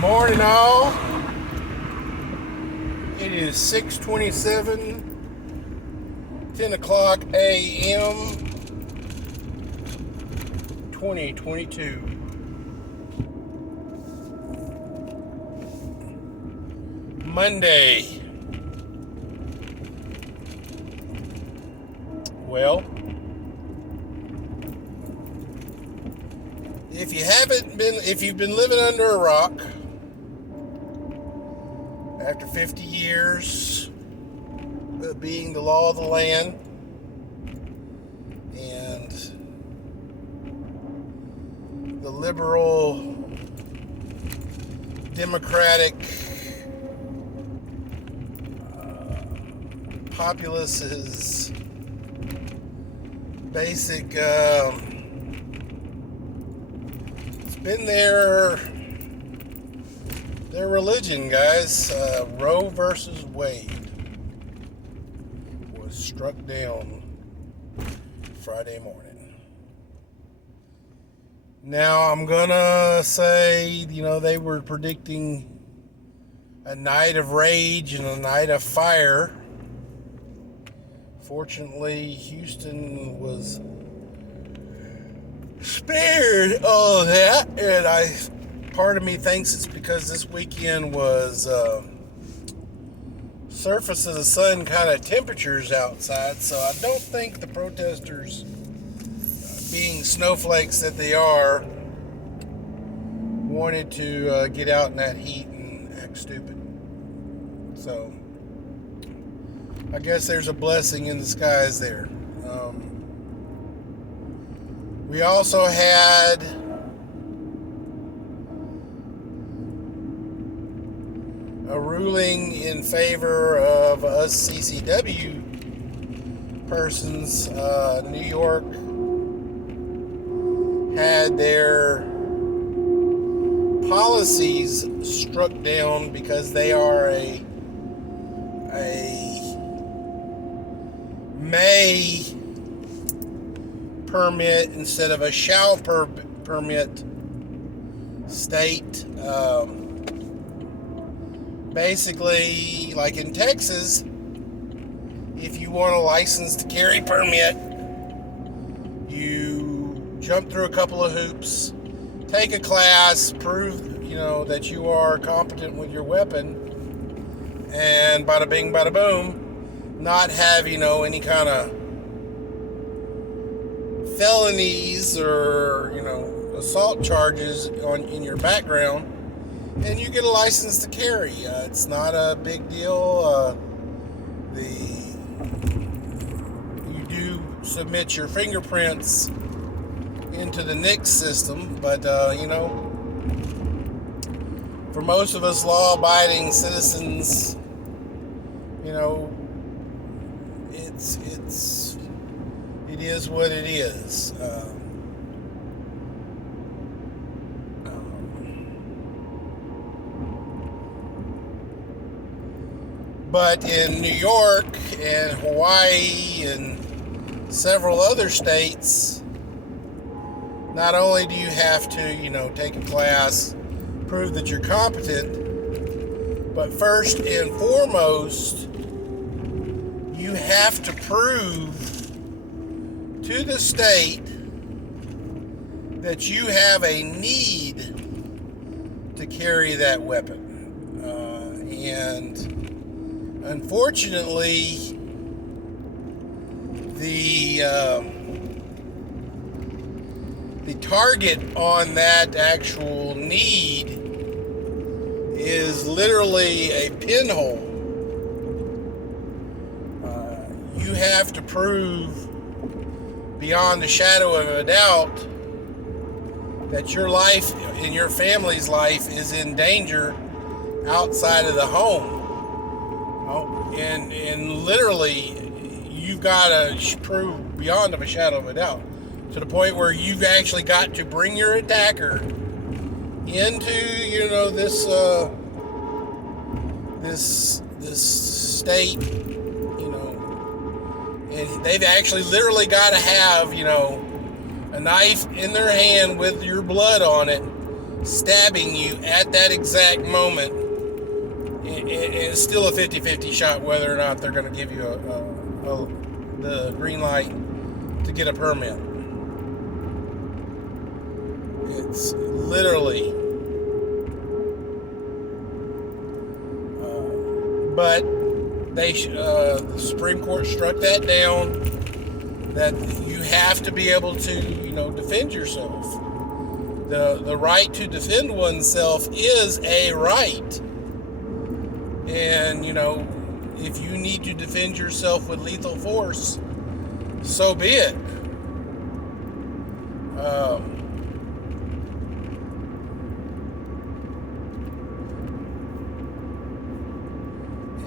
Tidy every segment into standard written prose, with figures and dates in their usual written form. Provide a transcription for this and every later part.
Morning, all. It is 6:27, 10 o'clock a.m., 2022. Monday. Well, if you've been living under a rock after 50 years of being the law of the land and the liberal democratic populace's basic it's been their religion, guys. Roe versus Wade was struck down Friday morning. Now, I'm gonna say, they were predicting a night of rage and a night of fire. Fortunately, Houston was spared all of that, and part of me thinks it's because this weekend was surface of the sun kind of temperatures outside, so I don't think the protesters, being snowflakes that they are, wanted to get out in that heat and act stupid. So I guess there's a blessing in disguise there. We also had a ruling in favor of us CCW persons. New York had their policies struck down because they are a may permit instead of a shall permit state. Basically, like in Texas, if you want a license to carry permit, you jump through a couple of hoops, take a class, prove that you are competent with your weapon, and bada bing, bada boom, not have any kind of felonies or assault charges in your background, and you get a license to carry. It's not a big deal. You do submit your fingerprints into the NICS system, but for most of us law-abiding citizens, it is what it is. But in New York and Hawaii and several other states, not only do you have to, take a class, prove that you're competent, but first and foremost, you have to prove to the state that you have a need to carry that weapon. And unfortunately, the target on that actual need is literally a pinhole. You have to prove beyond a shadow of a doubt that your life and your family's life is in danger outside of the home. And literally, you've got to prove beyond of a shadow of a doubt, to the point where you've actually got to bring your attacker into, this state, and they've actually literally got to have, a knife in their hand with your blood on it, stabbing you at that exact moment. It's still a 50-50 shot whether or not they're going to give you the green light to get a permit. It's literally, but the Supreme Court struck that down, that you have to be able to, defend yourself. The right to defend oneself is a right. And, if you need to defend yourself with lethal force, so be it.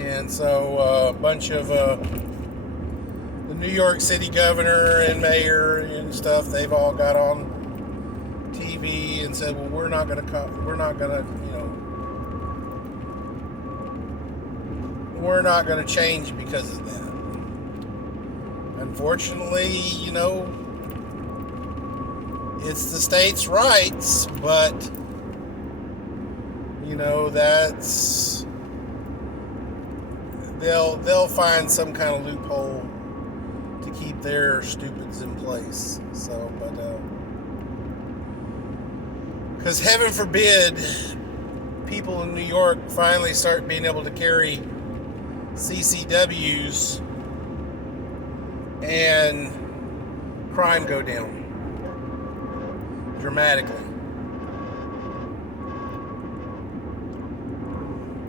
And so a bunch of the New York City governor and mayor and stuff, they've all got on TV and said, well, we're not going to change because of that. Unfortunately, it's the state's rights, but, that's, they'll find some kind of loophole to keep their stupids in place. So, but, because heaven forbid people in New York finally start being able to carry CCWs and crime go down dramatically.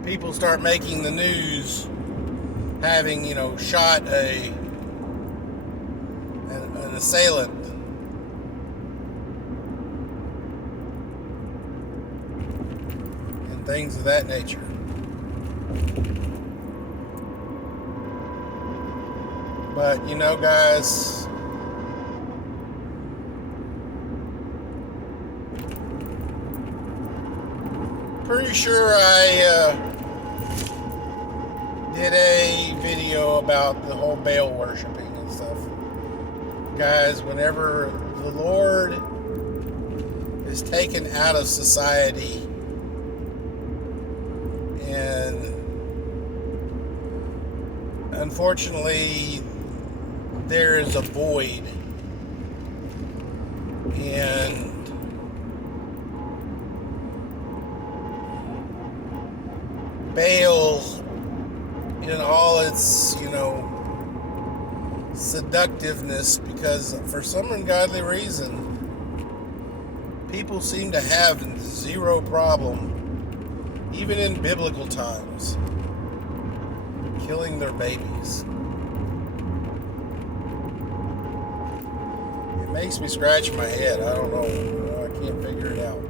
People start making the news having, shot an assailant. And things of that nature. But, guys, pretty sure I did a video about the whole Baal worshiping and stuff. Guys, whenever the Lord is taken out of society and unfortunately there is a void, and Baal, in all its, seductiveness, because for some ungodly reason, people seem to have zero problem, even in biblical times, killing their babies. It makes me scratch my head. I don't know. I can't figure it out.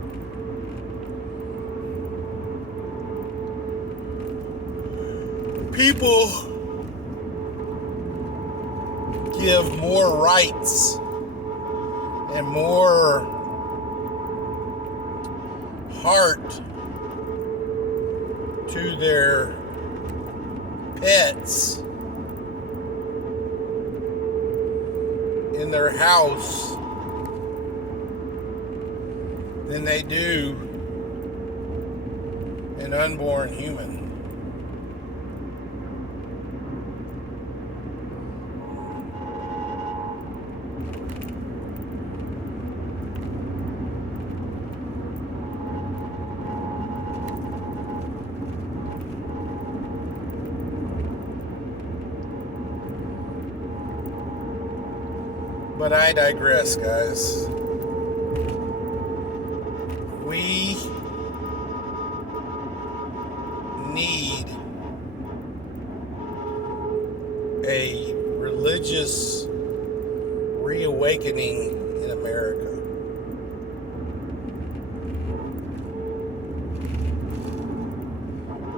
People give more rights and more heart to their pets in their house than they do an unborn human. But I digress, guys. We need a religious reawakening in America.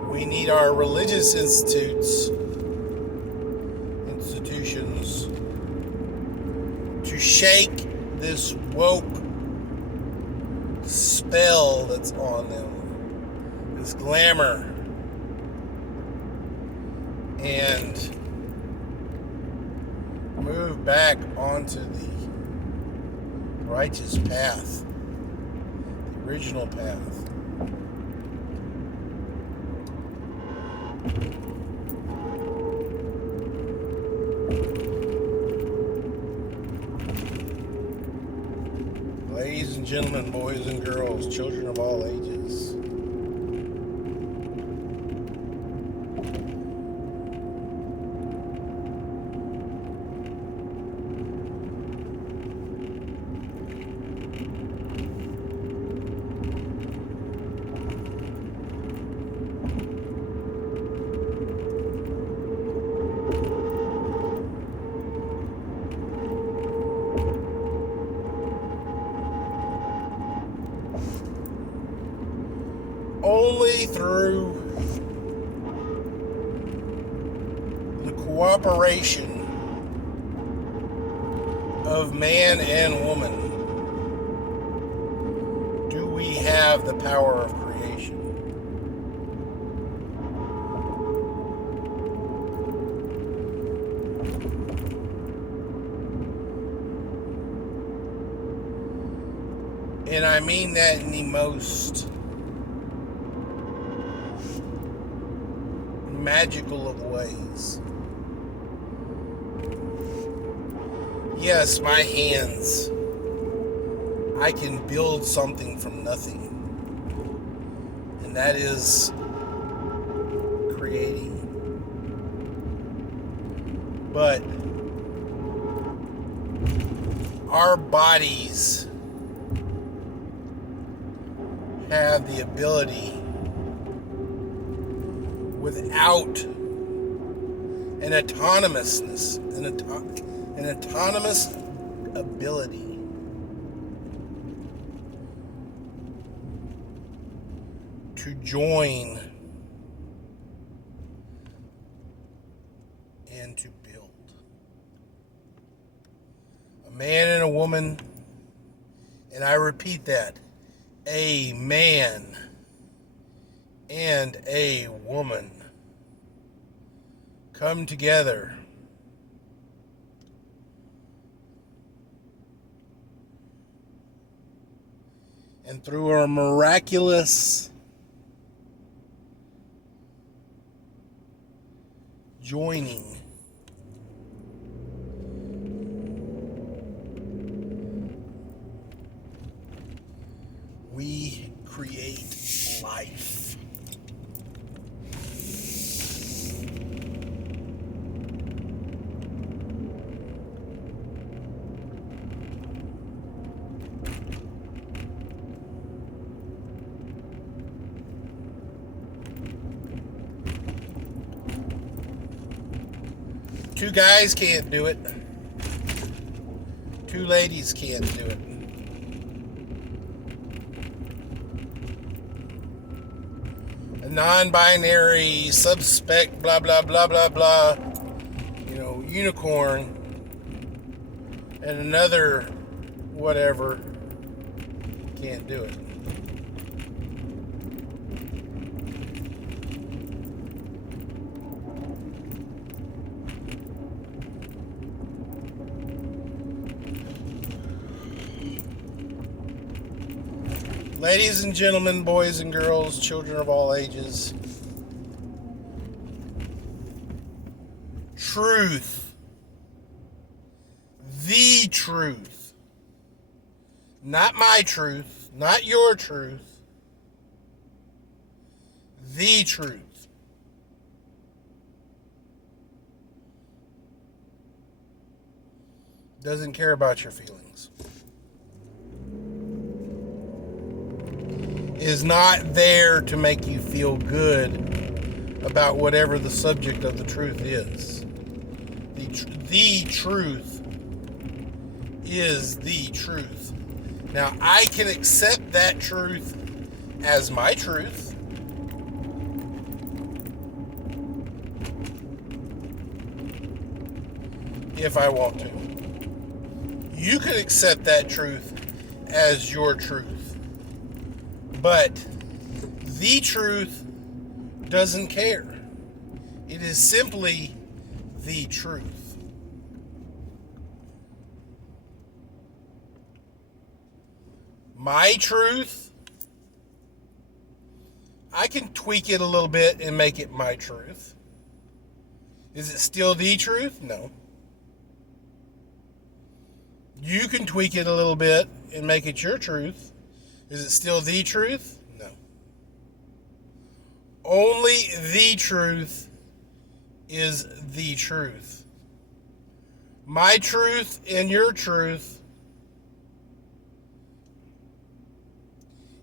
We need our religious institutions to shake this woke spell that's on them, this glamour, and move back onto the righteous path, the original path. Ladies and gentlemen, boys and girls, children of all ages. Only through the cooperation of man and woman do we have the power of creation. And I mean that in the most magical of ways. Yes, my hands. I can build something from nothing. And that is creating. But our bodies have the ability, without an autonomousness, an autonomous ability to join and to build. A man and a woman, and I repeat that, a man and a woman come together and through a miraculous joining, we create life. Two guys can't do it. Two ladies can't do it. A non-binary, suspect, blah, blah, blah, blah, blah, unicorn, and another whatever can't do it. Ladies and gentlemen, boys and girls, children of all ages, truth, the truth, not my truth, not your truth, the truth, doesn't care about your feelings, is not there to make you feel good about whatever the subject of the truth is. The truth is the truth. Now, I can accept that truth as my truth. If I want to. You can accept that truth as your truth. But the truth doesn't care. It is simply the truth. My truth I can tweak it a little bit and make it my truth. Is it still the truth? No. You can tweak it a little bit and make it your truth. Is it still the truth? No. Only the truth is the truth. My truth and your truth,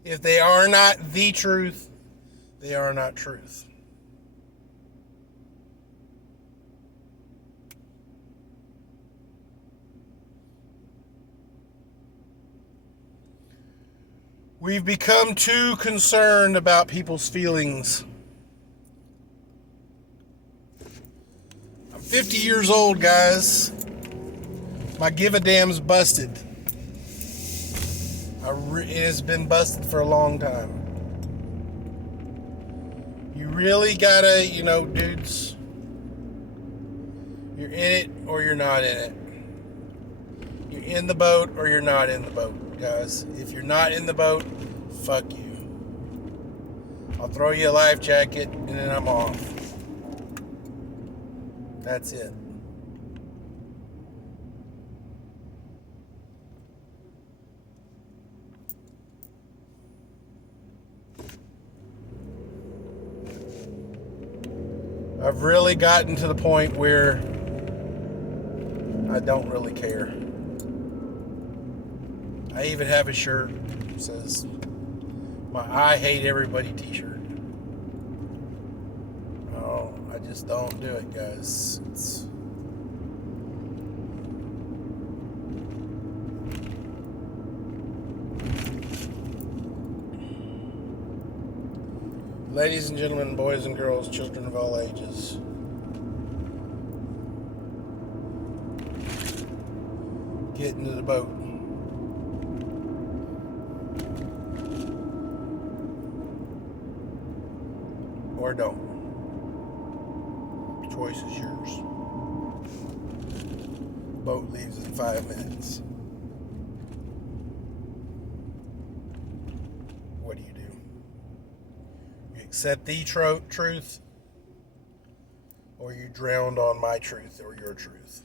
if they are not the truth, they are not truth. We've become too concerned about people's feelings. I'm 50 years old, guys. My give a damn's busted. It has been busted for a long time. You really gotta, dudes, you're in it or you're not in it. You're in the boat or you're not in the boat, guys. If you're not in the boat, fuck you. I'll throw you a life jacket and then I'm off. That's it. I've really gotten to the point where I don't really care. I even have a shirt that says my I hate everybody t-shirt. Oh, I just don't do it, guys. Ladies and gentlemen, boys and girls, children of all ages, get into the boat. Or don't. The choice is yours. Boat leaves in 5 minutes. What do? You accept the truth, or you drowned on my truth or your truth?